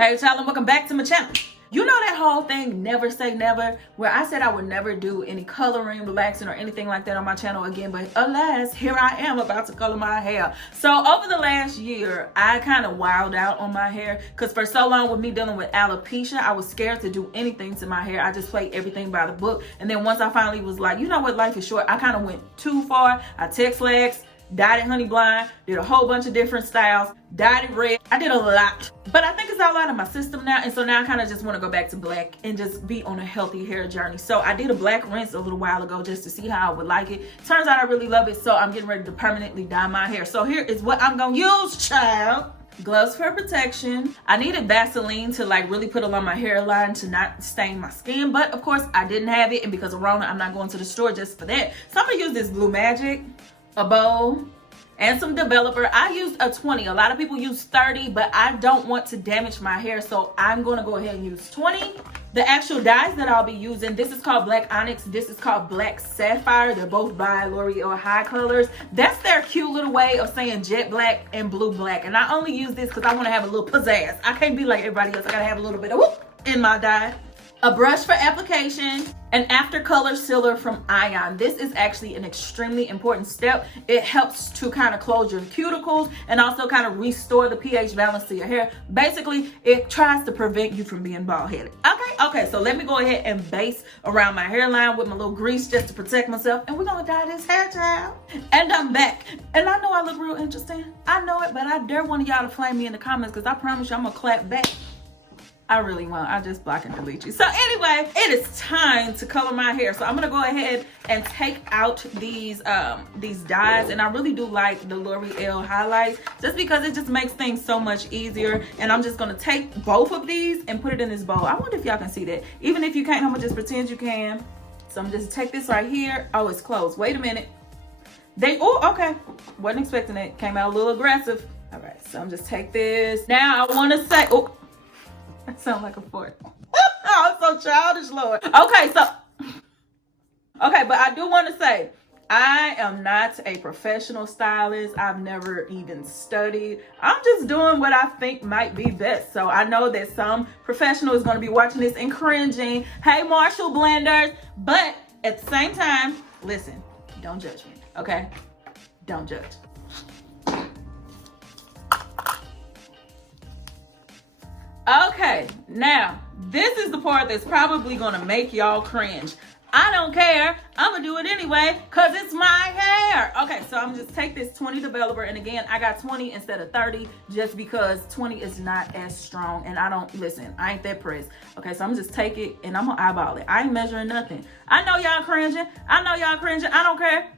Hey y'all, and welcome back to my channel. You know that whole thing, never say never, where I said I would never do any coloring, relaxing, or anything like that on my channel again, but alas, here I am about to color my hair. So over the last year, I kind of wilded out on my hair because for so long with me dealing with alopecia, I was scared to do anything to my hair. I just played everything by the book. And then once I finally was like, you know what, life is short, I kind of went too far. I Tex-Lax, dyed it honey blonde, did a whole bunch of different styles, dyed it red. I did a lot, but I think it's all out of my system now, and so now I kind of just want to go back to black and just be on a healthy hair journey. So I did a black rinse a little while ago just to see how I would like it. Turns out I really love it, so I'm getting ready to permanently dye my hair. So here is what I'm gonna use, child. Gloves for protection. I needed Vaseline to like really put along my hairline to not stain my skin, but of course I didn't have it, and because of Rona, I'm not going to the store just for that. So I'm gonna use this Blue Magic, a bowl, and some developer. I used a 20. A lot of people use 30, but I don't want to damage my hair, so I'm going to go ahead and use 20. The actual dyes that I'll be using, this is called Black Onyx, this is called Black Sapphire. They're both by L'Oreal High Colors. That's their cute little way of saying jet black and blue black, and I only use this because I want to have a little pizzazz. I can't be like everybody else. I gotta have a little bit of whoop in my dye. A brush for application, an after color sealer from Ion. This is actually an extremely important step. It helps to kind of close your cuticles and also kind of restore the pH balance to your hair. Basically, it tries to prevent you from being bald headed. Okay, so let me go ahead and base around my hairline with my little grease just to protect myself, and we're gonna dye this hair, child. And I'm back. And I know I look real interesting. I know it, but I dare one of y'all to flame me in the comments because I promise you I'm gonna clap back. I really won't. I just block and delete you. So anyway, it is time to color my hair. So I'm gonna go ahead and take out these dyes, and I really do like the L'Oreal highlights just because it just makes things so much easier. And I'm just gonna take both of these and put it in this bowl. I wonder if y'all can see that. Even if you can't, I'm gonna just pretend you can. So I'm gonna just take this right here. Oh, it's closed. Wait a minute. Oh, okay. Wasn't expecting it. Came out a little aggressive. All right, so I'm just take this. Now I wanna say, oh, that sounds like a fort. Oh, I'm so childish, Lord. Okay, but I do want to say, I am not a professional stylist. I've never even studied. I'm just doing what I think might be best. So I know that some professional is going to be watching this and cringing. Hey, Marshall blenders. But at the same time, listen, don't judge me, okay? Don't judge. Okay, now this is the part that's probably gonna make y'all cringe. I don't care, I'm gonna do it anyway because it's my hair. Okay, so I'm just take this 20 developer, and again, I got 20 instead of 30 just because 20 is not as strong, and I ain't that pressed. Okay, so I'm just take it and I'm gonna eyeball it. I ain't measuring nothing. I know y'all cringing. I don't care.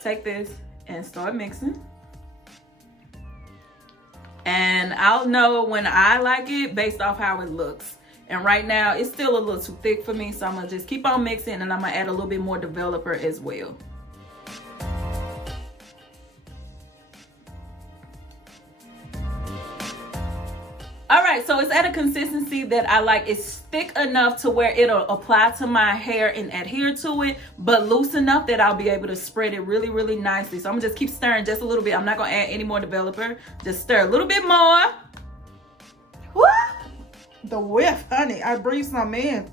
Take this and start mixing. And I'll know when I like it based off how it looks. And right now, it's still a little too thick for me, so I'm gonna just keep on mixing, and I'm gonna add a little bit more developer as well. All right, so it's at a consistency that I like. It's thick enough to where it'll apply to my hair and adhere to it, but loose enough that I'll be able to spread it really, really nicely. So I'm gonna just keep stirring just a little bit. I'm not gonna add any more developer. Just stir a little bit more. Woo! The whiff, honey. I breathe some in.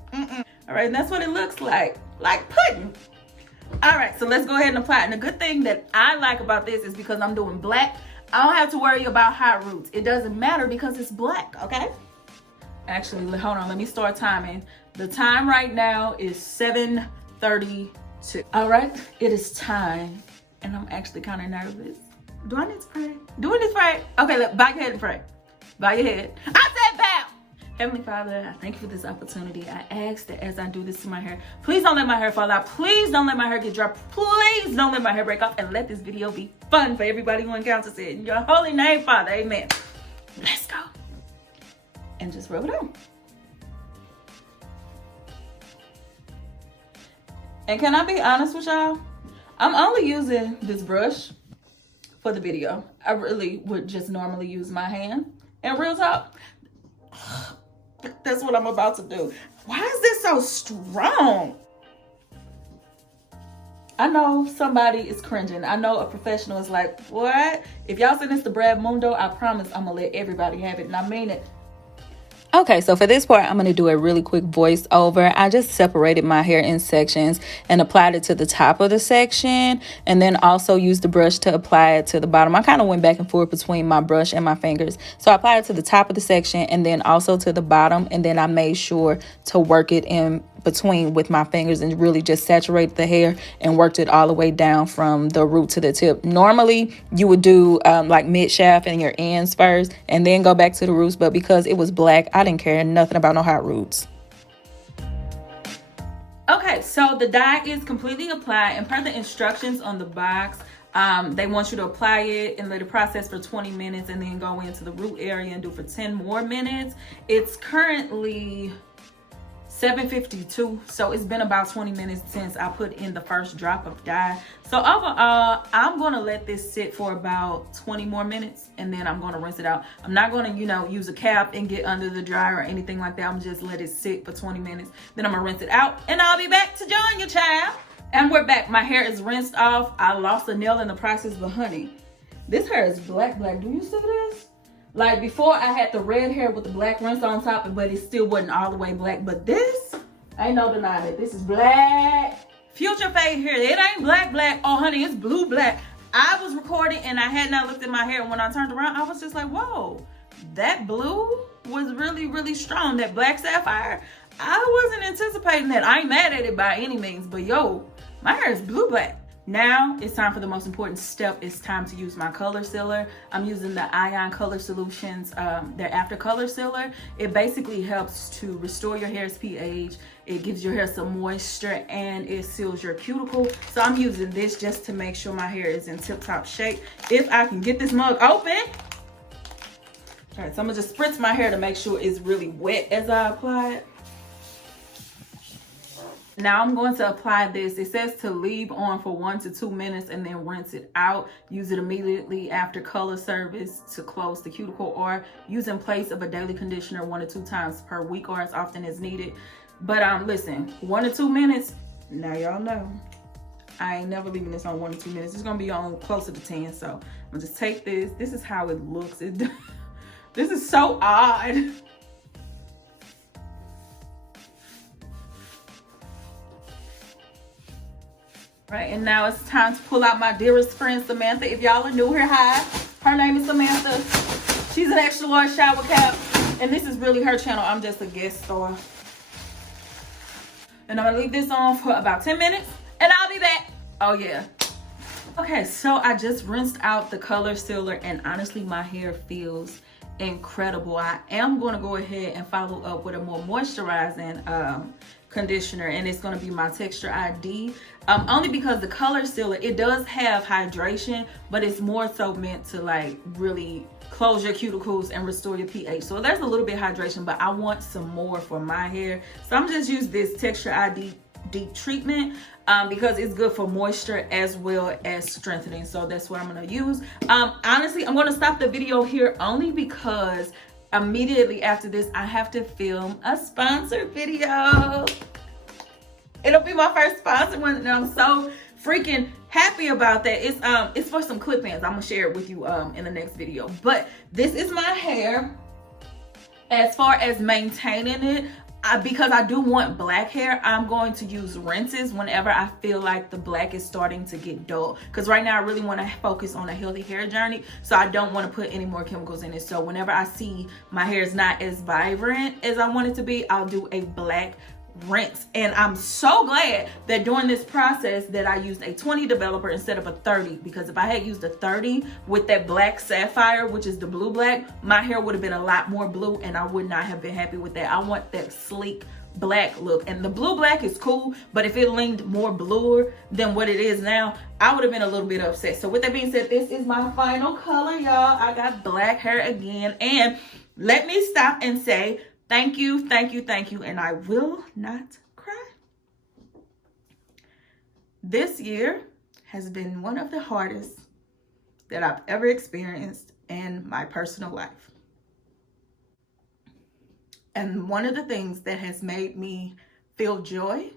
All right, and that's what it looks like pudding. All right, so let's go ahead and apply it. And the good thing that I like about this is because I'm doing black, I don't have to worry about hot roots. It doesn't matter because it's black, okay? Actually, hold on, let me start timing. The time right now is 7:32. All right, it is time, and I'm actually kind of nervous. Do I need to pray? Do we need to pray? Okay, bow your head and pray. Bow your head. I said bow! Heavenly Father, I thank you for this opportunity. I ask that as I do this to my hair, please don't let my hair fall out. Please don't let my hair get dry. Please don't let my hair break off, and let this video be fun for everybody who encounters it. In your holy name, Father, amen. Let's go. And just rub it on. And can I be honest with y'all? I'm only using this brush for the video. I really would just normally use my hand. And real talk, that's what I'm about to do. Why is this so strong? I know somebody is cringing. I know a professional is like, what? If y'all send this to Brad Mundo, I promise I'm going to let everybody have it. And I mean it. Okay, so for this part, I'm going to do a really quick voiceover. I just separated my hair in sections and applied it to the top of the section, and then also used the brush to apply it to the bottom. I kind of went back and forth between my brush and my fingers. So I applied it to the top of the section and then also to the bottom, and then I made sure to work it in between with my fingers and really just saturate the hair and worked it all the way down from the root to the tip. Normally you would do like mid shaft and your ends first and then go back to the roots, but because it was black, I didn't care nothing about no hot roots. Okay, so the dye is completely applied, and per the instructions on the box, they want you to apply it and let it process for 20 minutes and then go into the root area and do for 10 more minutes. It's currently 7:52, so it's been about 20 minutes since I put in the first drop of dye. So overall, I'm gonna let this sit for about 20 more minutes and then I'm gonna rinse it out. I'm not gonna, use a cap and get under the dryer or anything like that. I'm just let it sit for 20 minutes. Then I'm gonna rinse it out and I'll be back to join you, child. And we're back. My hair is rinsed off. I lost a nail in the process, but honey, this hair is black. Do you see this? Like before, I had the red hair with the black rinse on top, but it still wasn't all the way black. But this, ain't no denying it. This is black. Future fade here. It ain't black. Oh, honey, it's blue black. I was recording and I had not looked at my hair. And when I turned around, I was just like, whoa, that blue was really, really strong. That black sapphire, I wasn't anticipating that. I ain't mad at it by any means, but yo, my hair is blue black. Now it's time for the most important step. It's time to use my color sealer. I'm using the Ion Color Solutions, their After Color Sealer. It basically helps to restore your hair's pH. It gives your hair some moisture and it seals your cuticle. So I'm using this just to make sure my hair is in tip-top shape. If I can get this mug open. All right, so I'm gonna just spritz my hair to make sure it's really wet as I apply it. Now I'm going to apply this. It says to leave on for 1 to 2 minutes and then rinse it out. Use it immediately after color service to close the cuticle, or use in place of a daily conditioner 1 to 2 times per week or as often as needed. But listen, 1 to 2 minutes, now y'all know, I ain't never leaving this on 1 to 2 minutes. It's gonna be on closer to 10. So I'm gonna just take this. This is how it looks. This is so odd. Right, and now it's time to pull out my dearest friend, Samantha. If y'all are new here, hi. Her name is Samantha. She's an extra large shower cap, and this is really her channel. I'm just a guest star. And I'm gonna leave this on for about 10 minutes, and I'll be back. Oh yeah. Okay, so I just rinsed out the color sealer, and honestly, my hair feels incredible. I am gonna go ahead and follow up with a more moisturizing conditioner, and it's going to be my Texture ID, only because the color sealer, it does have hydration, but it's more so meant to like really close your cuticles and restore your pH. So there's a little bit of hydration, but I want some more for my hair, so I'm just use this Texture ID deep treatment because it's good for moisture as well as strengthening. So that's what I'm going to use. Honestly, I'm going to stop the video here only because immediately after this, I have to film a sponsored video. It'll be my first sponsored one, and I'm so freaking happy about that. It's for some clip ins. I'm gonna share it with you in the next video. But this is my hair. As far as maintaining it, because I do want black hair, I'm going to use rinses whenever I feel like the black is starting to get dull. Because right now I really want to focus on a healthy hair journey, so I don't want to put any more chemicals in it. So whenever I see my hair is not as vibrant as I want it to be, I'll do a black rinse. And I'm so glad that during this process that I used a 20 developer instead of a 30, because if I had used a 30 with that black sapphire, which is the blue black, my hair would have been a lot more blue and I would not have been happy with that. I want that sleek black look, and the blue black is cool, but if it leaned more bluer than what it is now, I would have been a little bit upset. So with that being said, this is my final color, y'all. I got black hair again, and let me stop and say thank you, thank you, thank you, and I will not cry. This year has been one of the hardest that I've ever experienced in my personal life. And one of the things that has made me feel joy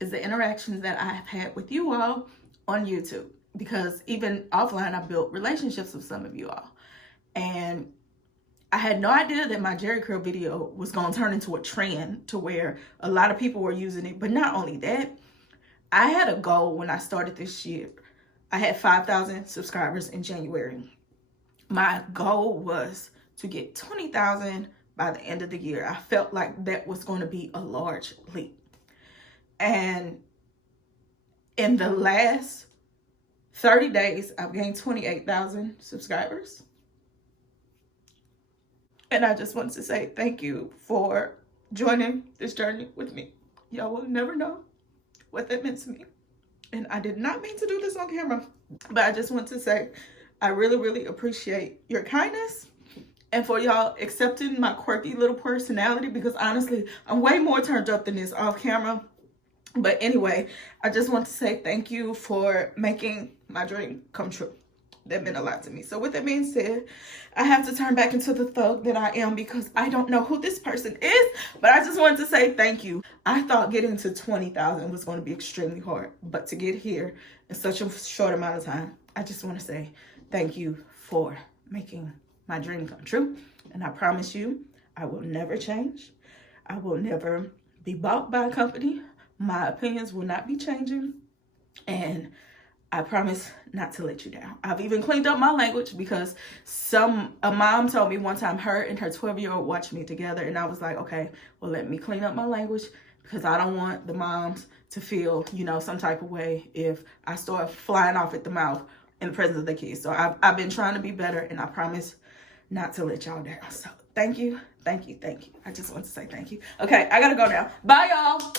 is the interactions that I have had with you all on YouTube. Because even offline, I built relationships with some of you all. And I had no idea that my Jerry curl video was going to turn into a trend to where a lot of people were using it. But not only that, I had a goal when I started this year. I had 5,000 subscribers in January. My goal was to get 20,000 by the end of the year. I felt like that was going to be a large leap. And in the last 30 days, I've gained 28,000 subscribers. And I just wanted to say thank you for joining this journey with me. Y'all will never know what that meant to me. And I did not mean to do this on camera, but I just want to say I really, really appreciate your kindness and for y'all accepting my quirky little personality, because honestly, I'm way more turned up than this off camera. But anyway, I just want to say thank you for making my dream come true. That meant a lot to me. So with that being said, I have to turn back into the thug that I am, because I don't know who this person is, but I just wanted to say thank you. I thought getting to 20,000 was going to be extremely hard, but to get here in such a short amount of time, I just want to say thank you for making my dream come true. And I promise you, I will never change. I will never be bought by a company. My opinions will not be changing. And I promise not to let you down. I've even cleaned up my language, because a mom told me one time her and her 12-year-old watched me together, and I was like, okay, well, let me clean up my language, because I don't want the moms to feel, you know, some type of way if I start flying off at the mouth in the presence of the kids. So I've been trying to be better, and I promise not to let y'all down. So thank you, thank you, thank you. I just want to say thank you. Okay, I gotta go now. Bye, y'all.